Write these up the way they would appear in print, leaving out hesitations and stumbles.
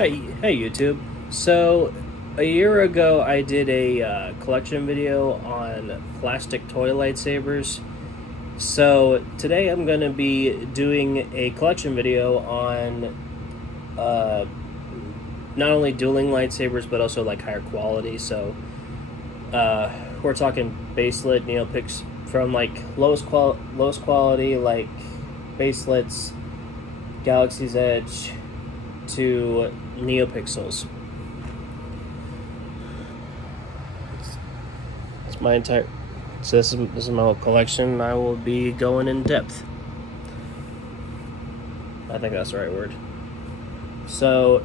Hey YouTube. So, a year ago I did a collection video on plastic toy lightsabers. So, today I'm going to be doing a collection video on uh, not only dueling lightsabers but also like higher quality. So, we're talking baselit neopix from like lowest quality like baselets, Galaxy's Edge to neopixels. It's my entire. So this is my whole collection. I will be going in depth. I think that's the right word. So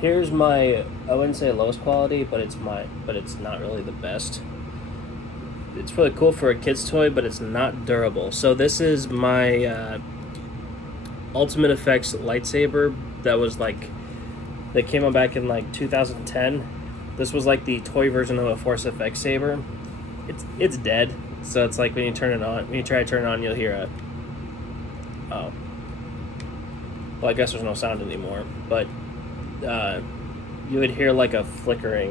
here's my. I wouldn't say lowest quality, but it's not really the best. It's really cool for a kid's toy, but it's not durable. So this is my Ultimate Effects lightsaber that came out back in like 2010. This was like the toy version of a Force FX saber. It's dead, so it's like when you try to turn it on, you'll hear a oh. Well, I guess there's no sound anymore, but you would hear like a flickering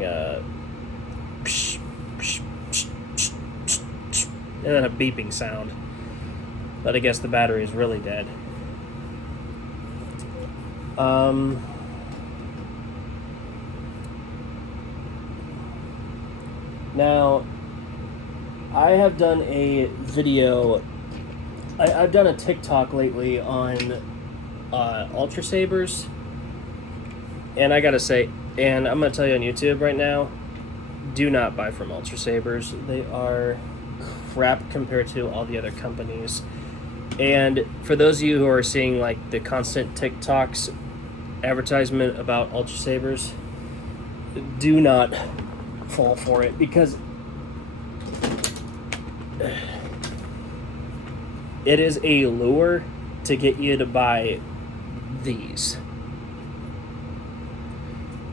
psh, psh, psh, psh, psh, psh, and then a beeping sound. But I guess the battery is really dead. Now, I have done a video. I've done a TikTok lately on Ultra Sabers, and I gotta say, and I'm gonna tell you on YouTube right now, do not buy from Ultra Sabers. They are crap compared to all the other companies. And for those of you who are seeing like the constant TikToks advertisement about Ultra Sabers, do not fall for it, because it is a lure to get you to buy these.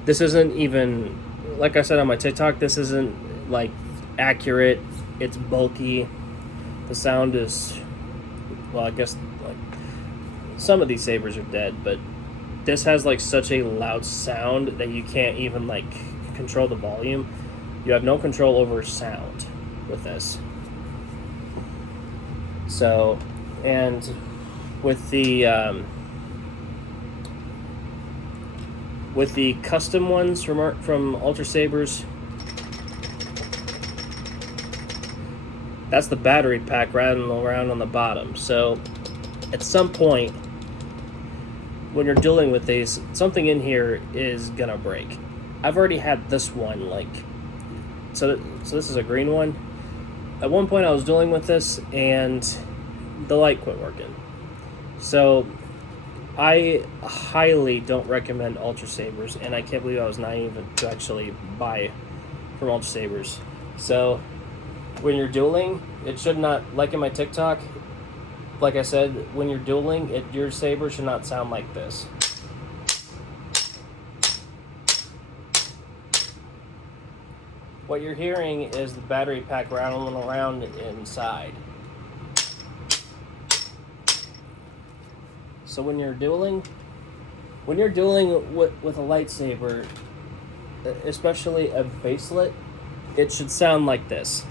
This isn't even, like I said on my TikTok, this isn't like accurate. It's bulky. The sound is, well, I guess like some of these sabers are dead, but this has like such a loud sound that you can't even like control the volume. You have no control over sound with this. So, and with the custom ones from Ultra Sabers, that's the battery pack rattling around on the bottom. So, at some point, when you're dealing with these, something in here is gonna break. I've already had this one, like, so this is a green one. At one point I was dealing with this and the light quit working. So I highly don't recommend Ultra Sabers, and I can't believe I was naive to actually buy from Ultra Sabers. So when you're dueling, it should not, like in my TikTok, like I said, when you're dueling, your saber should not sound like this. What you're hearing is the battery pack rattling around inside. So when you're dueling with a lightsaber, especially a baselet, it should sound like this.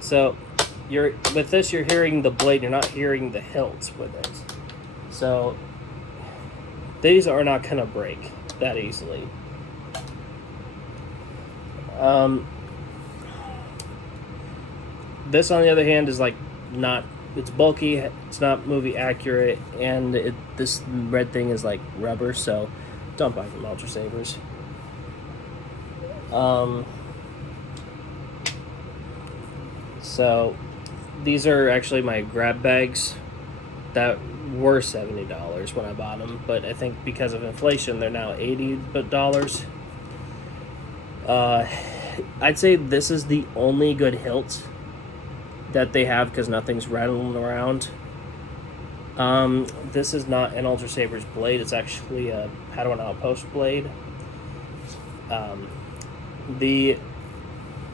So with this, you're hearing the blade, you're not hearing the hilt with it. So these are not gonna break that easily. This, on the other hand, is like not. It's bulky. It's not movie accurate, and this red thing is like rubber. So don't buy from Ultra Sabers. So these are actually my grab bags that were $70 when I bought them, but I think because of inflation they're now $80. I'd say this is the only good hilt that they have because nothing's rattling around. This is not an Ultra Saber's blade, it's actually a Padawan Outpost blade.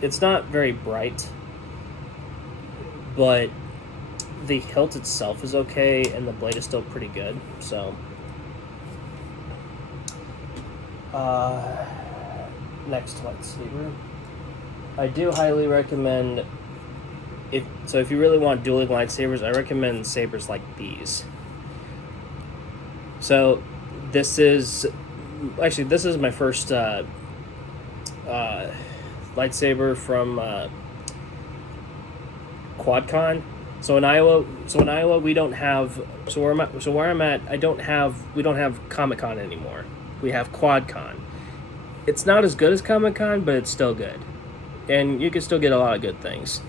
It's not very bright, but the hilt itself is okay, and the blade is still pretty good. So, next lightsaber. I do highly recommend if you really want dueling lightsabers, I recommend sabers like these. So, this is my first lightsaber from QuadCon. So in Iowa, we don't have. Where I'm at, we don't have Comic-Con anymore. We have QuadCon. It's not as good as Comic-Con, but it's still good, and you can still get a lot of good things.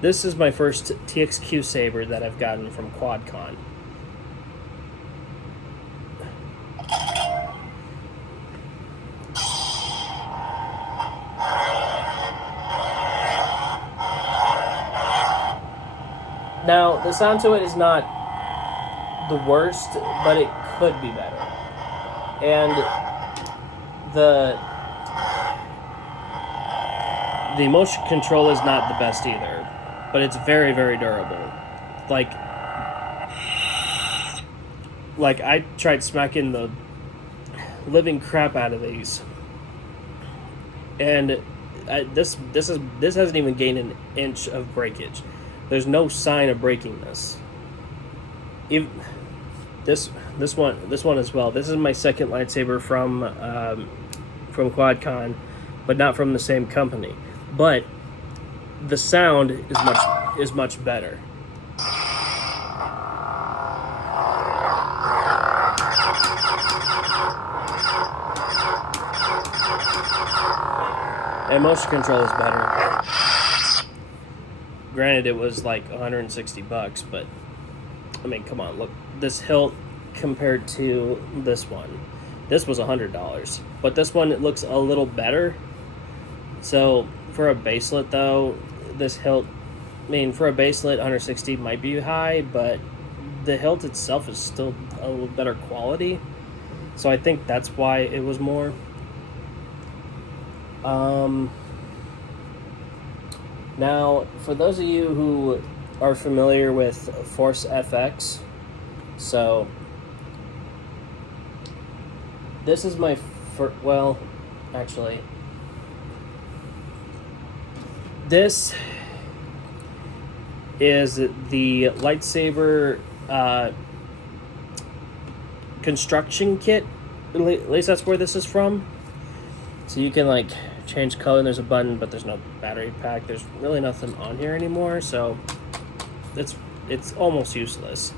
This is my first TXQ saber that I've gotten from QuadCon. Now, the sound to it is not the worst, but it could be better. And the motion control is not the best either, but it's very, very durable. Like I tried smacking the living crap out of these, and this hasn't even gained an inch of breakage. There's no sign of breaking this. Even this one as well. This is my second lightsaber from QuadCon, but not from the same company. But the sound is much better. And motion control is better. Granted, it was like $160, but I mean, come on, look, this hilt compared to this one. This was $100, but this one, it looks a little better. So for a baselet though, this hilt, I mean, for a baselet, 160 might be high, but the hilt itself is still a little better quality. So I think that's why it was more. Now, for those of you who are familiar with Force FX, so this is my this is the lightsaber construction kit. At least that's where this is from. So you can like change color, and there's a button, but there's no battery pack. There's really nothing on here anymore, so it's almost useless.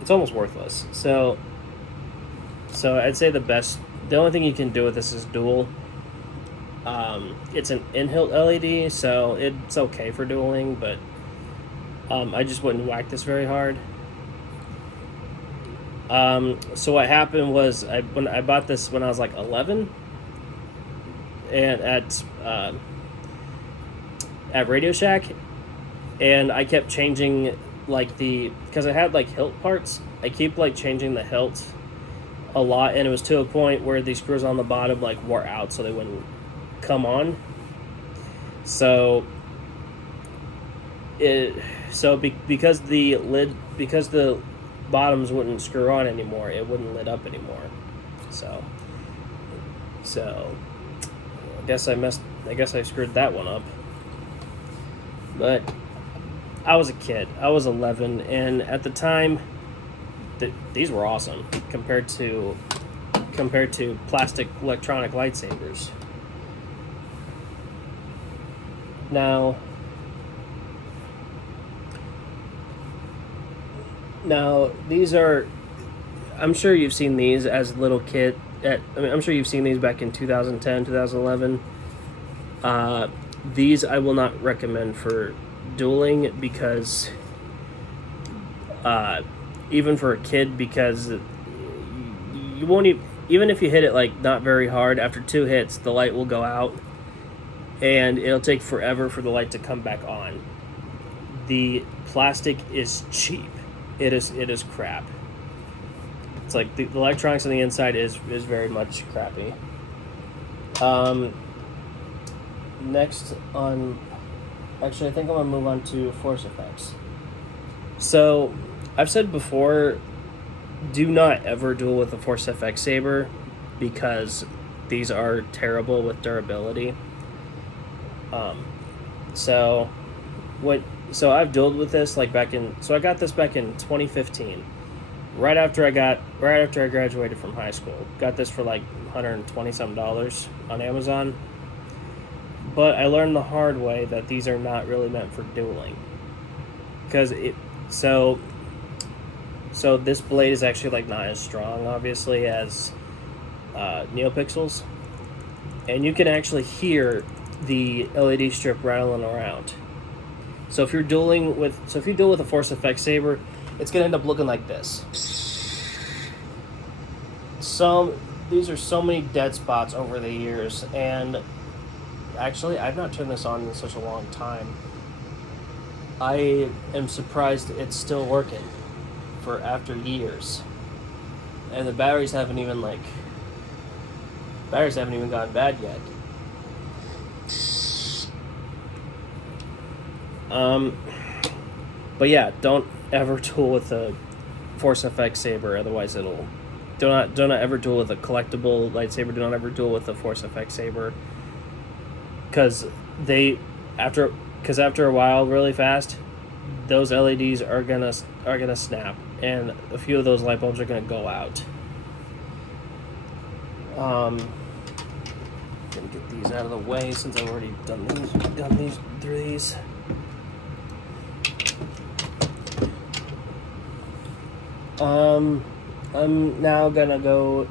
It's almost worthless. So I'd say the only thing you can do with this is dual. It's an in-hilt LED, so it's okay for dueling, but I just wouldn't whack this very hard. So what happened was I bought this when I was like 11, and at Radio Shack, and I kept changing because I had like hilt parts. I keep like changing the hilt a lot, and it was to a point where the screws on the bottom like wore out, so they wouldn't come on. So because the bottoms wouldn't screw on anymore, it wouldn't lit up anymore. So I guess I screwed that one up. But I was a kid. I was 11, and at the time, these were awesome compared to plastic electronic lightsabers. Now these are, I'm sure you've seen these as a little kid. I'm sure you've seen these back in 2010, 2011. These I will not recommend for dueling because, even for a kid, because you won't even if you hit it like not very hard, after 2 hits, the light will go out, and it'll take forever for the light to come back on. The plastic is cheap. It is crap. It's like the electronics on the inside is very much crappy. Next on, actually, I think I'm gonna move on to Force Effects. So, I've said before, do not ever duel with a Force FX saber because these are terrible with durability. Um, so what? So I've dueled with this like back in. So I got this back in 2015, right after I graduated from high school. Got this for like $120 on Amazon. But I learned the hard way that these are not really meant for dueling, because it so so this blade is actually like not as strong, obviously, as NeoPixels, and you can actually hear the LED strip rattling around. So if you duel with a Force FX saber, it's gonna end up looking like this. These are so many dead spots over the years, and actually, I've not turned this on in such a long time. I am surprised it's still working for after years, and the batteries haven't even gotten bad yet. But yeah, don't ever duel with a Force FX saber. Otherwise, do not ever duel with a collectible lightsaber. Do not ever duel with a Force FX saber, because they after because after a while, really fast, those LEDs are gonna snap, and a few of those light bulbs are gonna go out. Gonna get these out of the way since I've already done these through these. I'm now gonna go.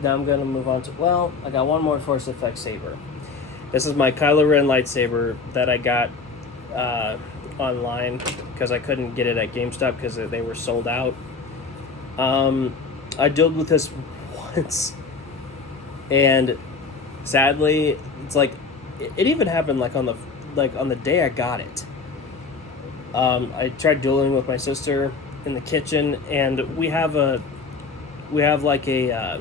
Now I'm gonna move on to. Well, I got one more Force FX saber. This is my Kylo Ren lightsaber that I got online because I couldn't get it at GameStop because they were sold out. I dueled with this once, and sadly, it's like it even happened like on the day I got it. I tried dueling with my sister in the kitchen, and we have like a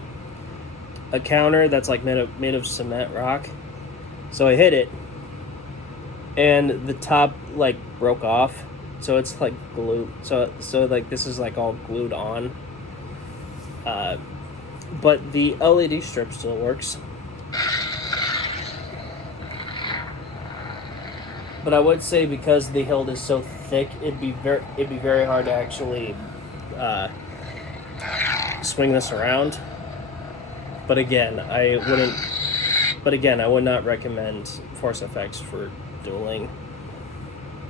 counter that's like made of cement rock. So I hit it, and the top like broke off, so it's like glued. So like this is like all glued on. But the LED strip still works. But I would say because the hilt is so thick, it'd be very hard to actually swing this around. But again, I would not recommend Force FX for dueling,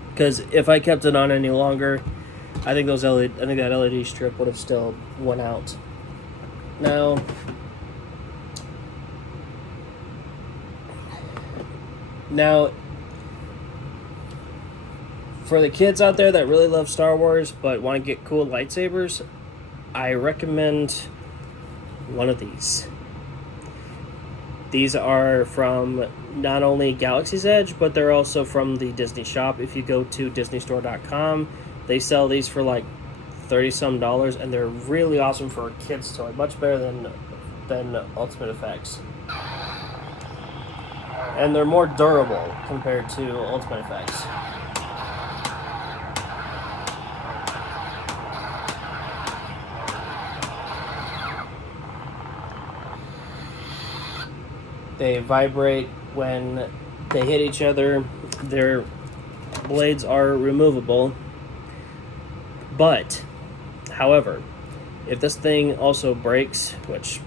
because if I kept it on any longer, I think that LED strip would have still went out. Now, for the kids out there that really love Star Wars but want to get cool lightsabers, I recommend one of these. These are from not only Galaxy's Edge, but they're also from the Disney shop. If you go to disneystore.com, they sell these for like $30-some, and they're really awesome for a kid's toy. Much better than Ultimate Effects. And they're more durable compared to Ultimate Effects. They vibrate when they hit each other. Their blades are removable. But, however, if this thing also breaks, which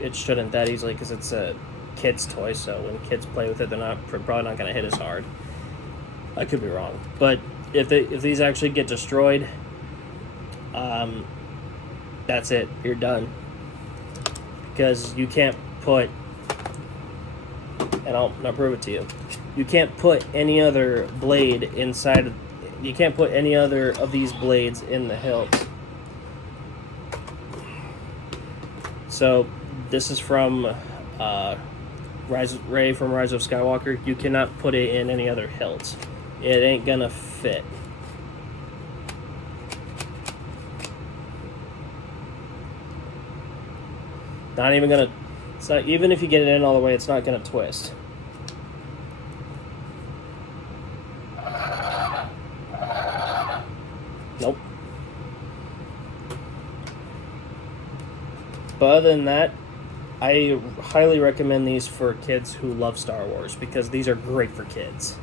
it shouldn't that easily because it's a kid's toy, so when kids play with it, they're probably not going to hit as hard. I could be wrong, but if these actually get destroyed, that's it. You're done, because you can't put. And I'll prove it to you. You can't put any other blade inside. You can't put any other of these blades in the hilt. So this is from Rey from Rise of Skywalker. You cannot put it in any other hilt. It ain't gonna fit. Not even gonna. It's not, even if you get it in all the way, it's not gonna twist. But other than that, I highly recommend these for kids who love Star Wars because these are great for kids.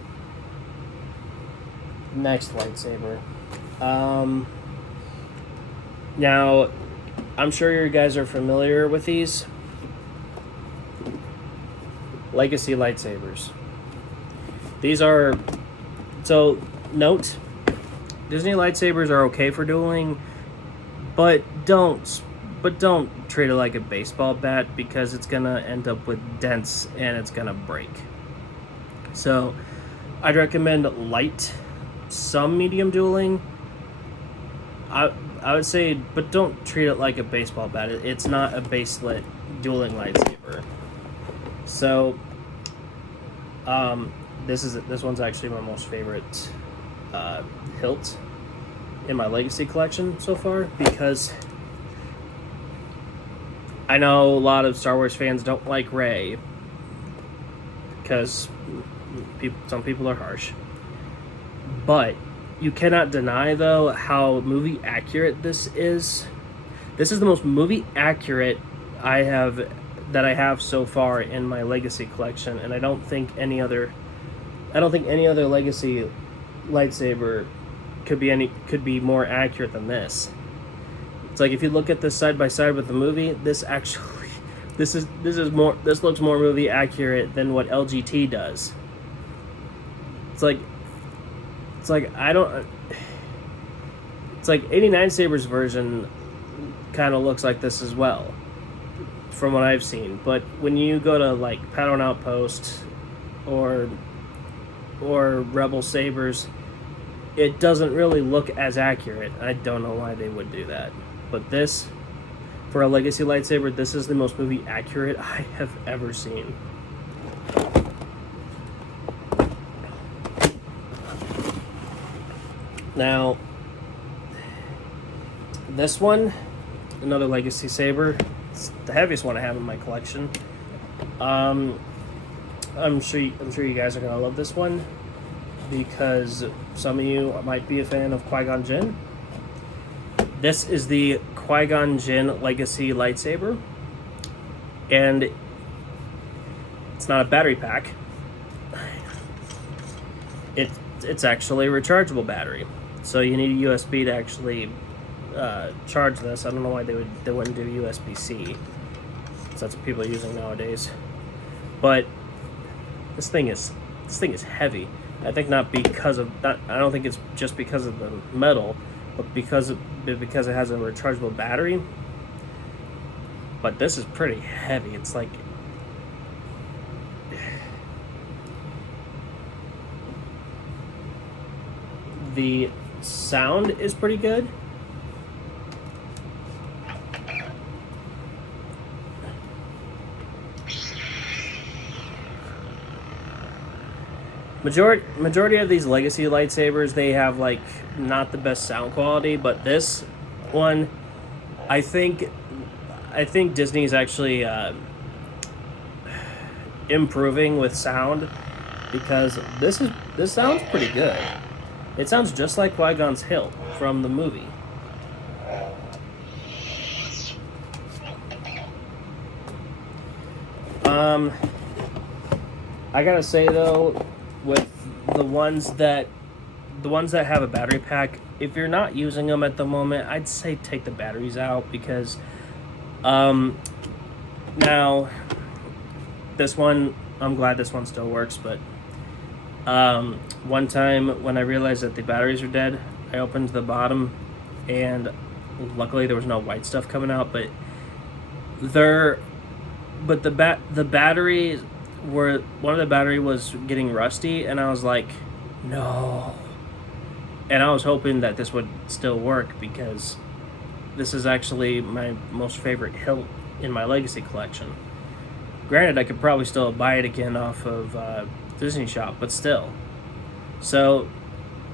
Next lightsaber. Now, I'm sure you guys are familiar with these. Legacy lightsabers. These are... So, note, Disney lightsabers are okay for dueling, but don't treat it like a baseball bat because it's gonna end up with dents and it's gonna break. So, I'd recommend light, some medium dueling. I would say, but don't treat it like a baseball bat. It's not a baselit dueling lightsaber. So, this one's actually my most favorite hilt in my Legacy collection so far because I know a lot of Star Wars fans don't like Rey because some people are harsh. But you cannot deny, though, how movie accurate this is. This is the most movie accurate I have so far in my Legacy collection, and I don't think any other Legacy lightsaber could be more accurate than this. It's like if you look at this side by side with the movie, this looks more movie accurate than what LGT does. It's like 89 Saber's version kind of looks like this as well, from what I've seen. But when you go to like Padawan Outpost or Rebel Sabers, it doesn't really look as accurate. I don't know why they would do that. But this, for a Legacy lightsaber, this is the most movie accurate I have ever seen. Now, this one, another Legacy saber, it's the heaviest one I have in my collection. I'm sure you guys are gonna love this one because some of you might be a fan of Qui-Gon Jinn. This is the Qui-Gon Jinn Legacy lightsaber, and it's not a battery pack. It's actually a rechargeable battery. So you need a USB to actually charge this. I don't know why they wouldn't do USB-C. So that's what people are using nowadays. But this thing is heavy. I think I don't think it's just because of the metal, but because it has a rechargeable battery. But this is pretty heavy. It's like the sound is pretty good. Majority of these Legacy lightsabers, they have like not the best sound quality, but this one, I think Disney's actually improving with sound because this sounds pretty good. It sounds just like Qui-Gon's hilt from the movie. I gotta say though, with the ones that have a battery pack, if you're not using them at the moment, I'd say take the batteries out because now this one, I'm glad this one still works, but one time when I realized that the batteries are dead, I opened the bottom and luckily there was no white stuff coming out, but the batteries were, one of the battery was getting rusty, and I was like, no. And I was hoping that this would still work because this is actually my most favorite hilt in my Legacy collection. Granted, I could probably still buy it again off of Disney Shop, but still. So,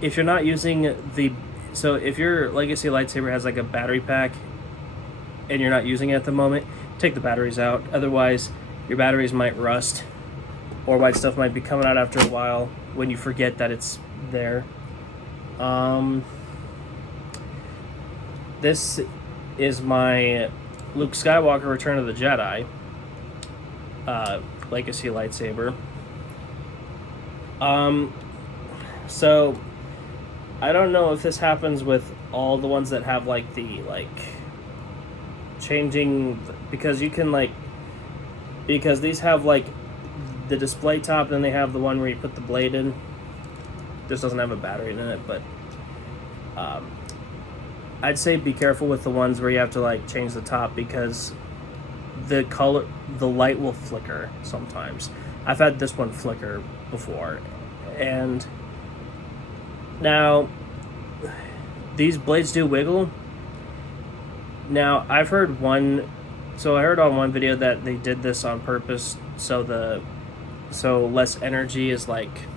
if you're not using if your Legacy lightsaber has like a battery pack and you're not using it at the moment, take the batteries out. Otherwise, your batteries might rust or white stuff might be coming out after a while when you forget that it's there. This is my Luke Skywalker Return of the Jedi Legacy lightsaber. So I don't know if this happens with all the ones that have like the changing, because you can because these have like the display top, then they have the one where you put the blade in. This doesn't have a battery in it, but I'd say be careful with the ones where you have to like change the top, because the light will flicker sometimes. I've had this one flicker before, and now these blades do wiggle. Now I heard on one video that they did this on purpose so less energy is like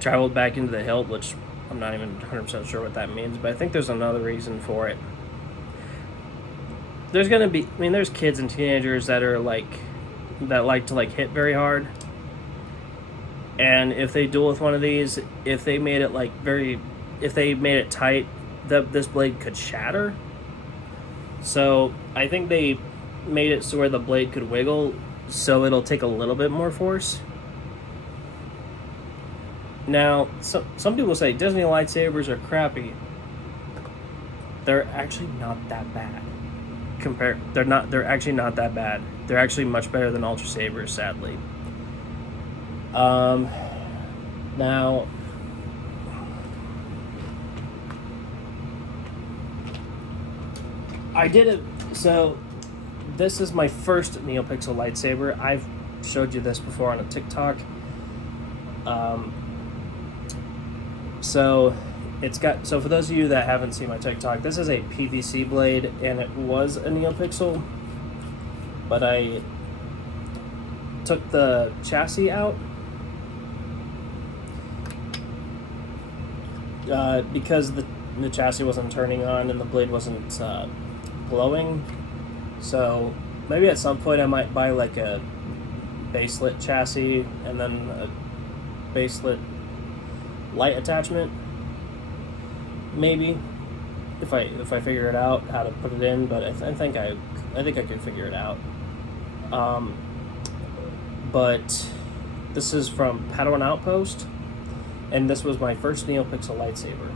traveled back into the hilt, which I'm not even 100% sure what that means, but I think there's another reason for it. There's gonna be, there's kids and teenagers that like to hit very hard, and if they duel with one of these, if they made it tight, this blade could shatter. So I think they made it so where the blade could wiggle, so it'll take a little bit more force. Now, some people say Disney lightsabers are crappy. They're actually not that bad. They're actually not that bad. They're actually much better than Ultra Sabers, sadly. Now, I did it. So, this is my first NeoPixel lightsaber. I've showed you this before on a TikTok. So for those of you that haven't seen my TikTok, this is a PVC blade, and it was a NeoPixel, but I took the chassis out because the chassis wasn't turning on and the blade wasn't glowing. So maybe at some point I might buy like a baselit chassis and then a baselit light attachment, maybe, if I figure it out how to put it in. But I think I could figure it out. But this is from Padawan Outpost, and this was my first NeoPixel lightsaber.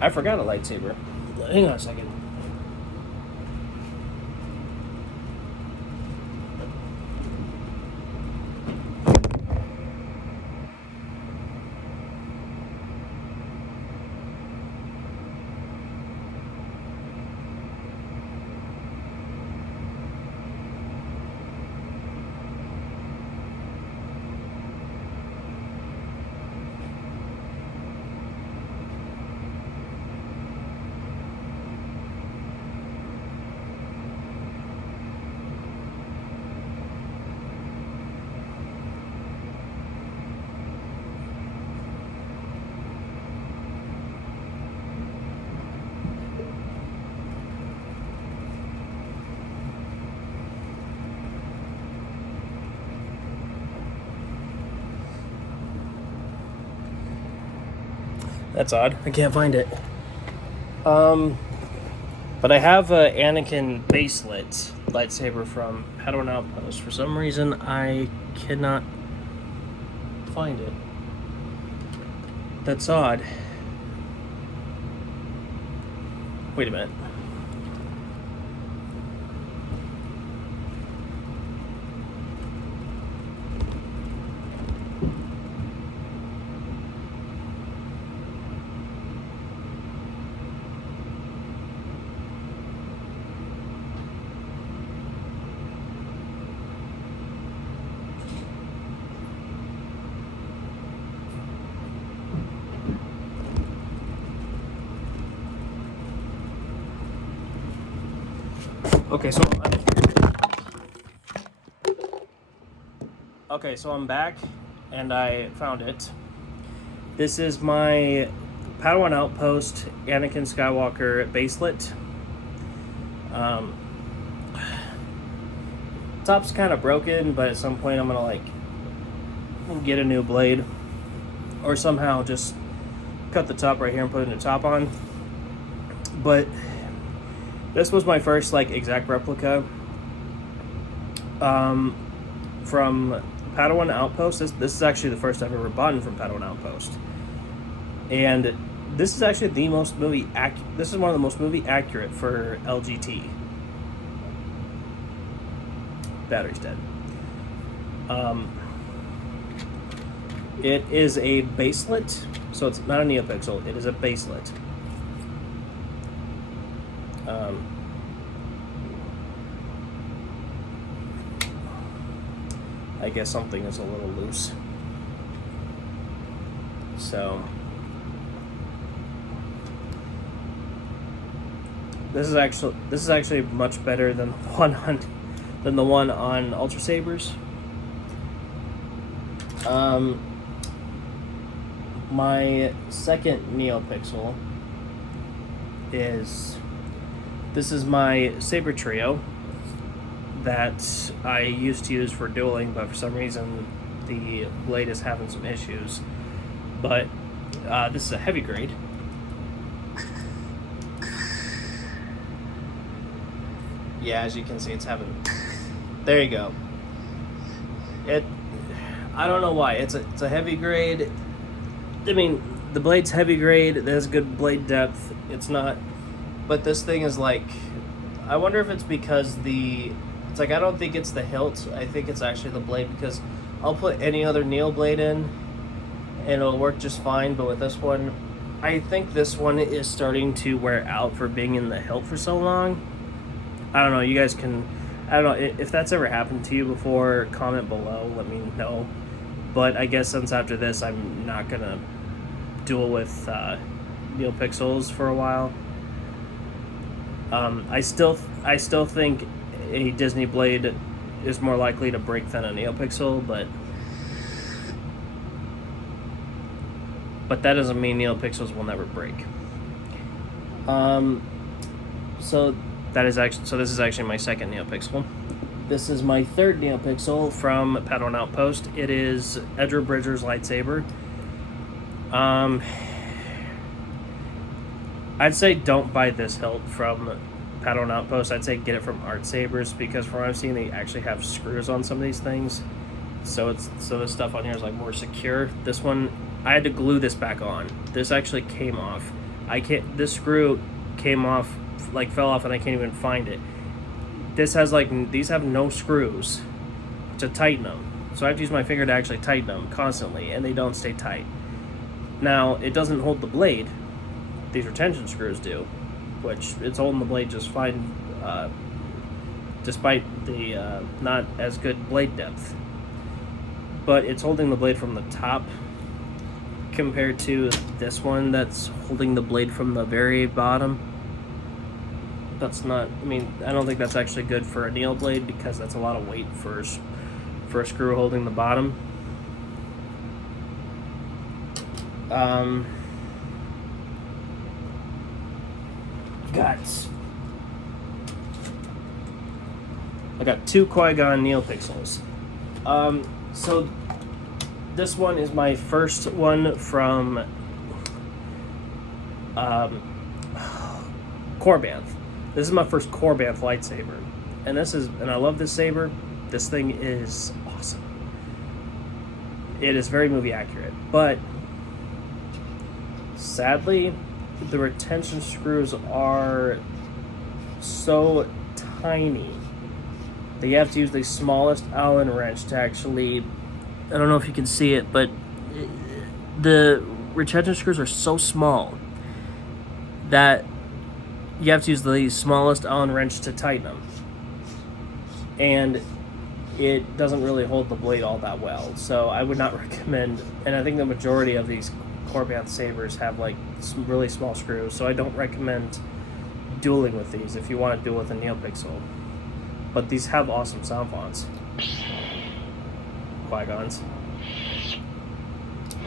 I forgot a lightsaber. Hang on a second. That's odd. I can't find it. But I have a Anakin baselit lightsaber from Padawan Outpost. For some reason, I cannot find it. That's odd. Wait a minute. Okay, so I'm back, and I found it. This is my Padawan Outpost Anakin Skywalker baselit. Um, Top's kind of broken, but at some point I'm gonna like get a new blade, or somehow just cut the top right here and put a new top on. But this was my first like exact replica from Padawan Outpost. This is actually the first I've ever bought from Padawan Outpost, and this is actually the most movie this is one of the most movie accurate for LGT. Battery's dead. It is a baselet, so it's not a neopixel. It is a baselet. I guess something is a little loose. So this is actually much better than the one on Ultra Sabers. My second neopixel is my Saber Trio that I used to use for dueling, but for some reason the blade is having some issues. But this is a heavy grade. Yeah, as you can see, it's having. There you go. I don't know why. It's a heavy grade. I mean, the blade's heavy grade. It has good blade depth. It's not, but this thing is like. I wonder if it's because it's like I don't think it's the hilt. I think it's actually the blade, because I'll put any other Neo blade in, and it'll work just fine. But with this one, I think this one is starting to wear out for being in the hilt for so long. I don't know. You guys can. I don't know if that's ever happened to you before. Comment below. Let me know. But I guess since after this, I'm not gonna duel with neopixels for a while. I still think a Disney blade is more likely to break than a neopixel, but that doesn't mean neopixels will never break. So this is actually my second neopixel. This is my third neopixel from Padawan Outpost. It is Edgar Bridger's lightsaber. I'd say don't buy this hilt from Padawan Outpost. I'd say get it from Art Sabers, because from what I've seen, they actually have screws on some of these things. So the stuff on here is like more secure. This one, I had to glue this back on. This actually came off. This screw came off, like fell off, and I can't even find it. This has these have no screws to tighten them. So I have to use my finger to actually tighten them constantly, and they don't stay tight. Now, it doesn't hold the blade. These retention screws do, which it's holding the blade just fine, despite the not as good blade depth. But it's holding the blade from the top compared to this one that's holding the blade from the very bottom. That's not, I mean, I don't think that's actually good for a Neo blade, because that's a lot of weight for a screw holding the bottom. I got two Qui-Gon neopixels. So this one is my first one from Korbanth. This is my first Korbanth lightsaber, and I love this saber. This thing is awesome. It is very movie accurate, but sadly, the retention screws are so tiny that you have to use the smallest Allen wrench to actually. I don't know if you can see it, but the retention screws are so small that you have to use the smallest Allen wrench to tighten them, and it doesn't really hold the blade all that well. So I would not recommend, and I think the majority of these Korbanth sabers have like some really small screws, so I don't recommend dueling with these if you want to duel with a neopixel. But these have awesome sound fonts. Qui-Gons.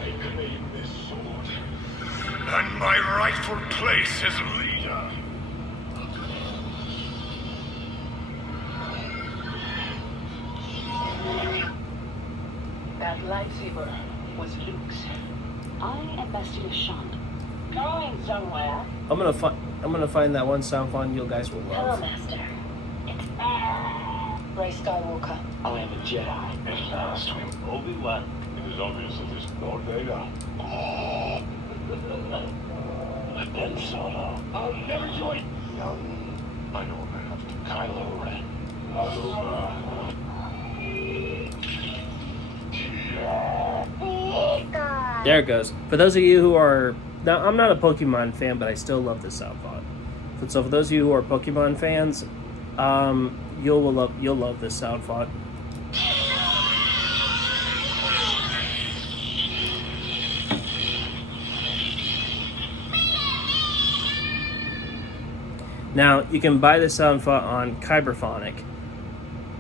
I claim this sword, and my rightful place as leader. lightsaber was Luke's. I am Bastila Shan. Going somewhere. I'm gonna find that one sound font you guys will Hello, love. Master. It's Rey Skywalker. I am a Jedi. At last, we Obi-Wan. It is obvious that this Lord Vader. Oh. And Ben Solo. I'll never join. Young. I know that. Kylo Ren. There it goes. For those of you who are now, I'm not a Pokemon fan, but I still love this sound font. So for those of you who are Pokemon fans, you'll love this sound font. Now you can buy the sound font on Kyberphonic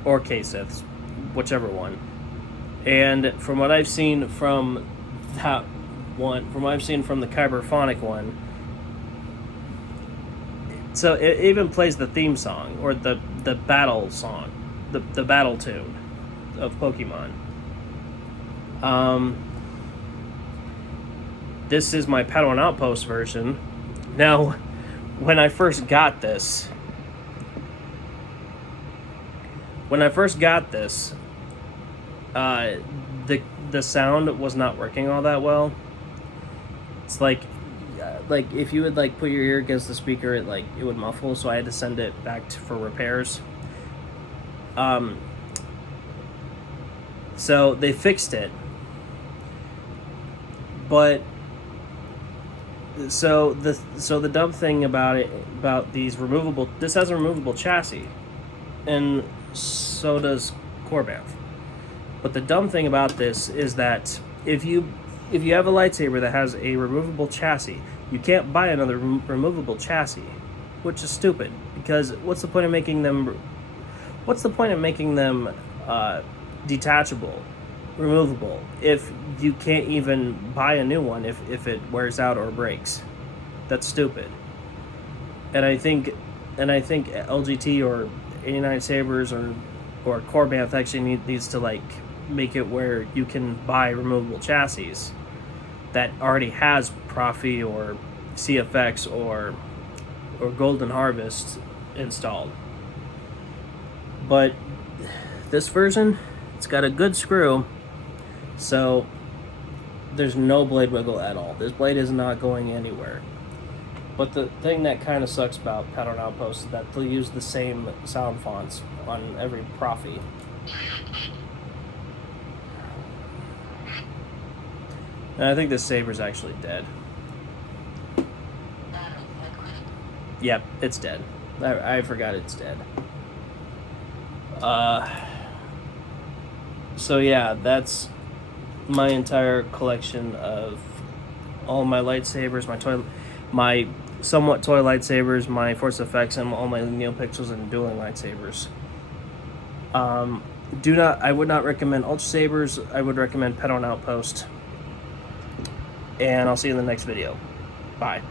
or Ksith, whichever one. And from what I've seen from that one, from what I've seen from the Kyberphonic one, so it even plays the theme song or the battle song, the battle tune of Pokemon. This is my Padawan Outpost version. Now, when I first got this, the sound was not working all that well. It's like if you would like put your ear against the speaker, it would muffle. So I had to send it back for repairs. So they fixed it, but so the dumb thing about these removable, this has a removable chassis, and so does Corbanth. But the dumb thing about this is that if you have a lightsaber that has a removable chassis, you can't buy another removable chassis, which is stupid. Because what's the point of making them detachable, removable, if you can't even buy a new one if it wears out or breaks? That's stupid. And I think LGT or 89 Sabers or Corbanth actually needs to make it where you can buy removable chassis that already has Profi or CFX or Golden Harvest installed. But this version, it's got a good screw, so there's no blade wiggle at all. This blade is not going anywhere. But the thing that kind of sucks about Padawan Outpost is that they'll use the same sound fonts on every Profi. And I think this saber's actually dead. Yep, it's dead. I forgot it's dead. So yeah, that's my entire collection of all my lightsabers, my somewhat toy lightsabers, my Force Effects, and all my Neopixels and dueling lightsabers. I would not recommend Ultra Sabers. I would recommend Padawan Outpost. And I'll see you in the next video. Bye.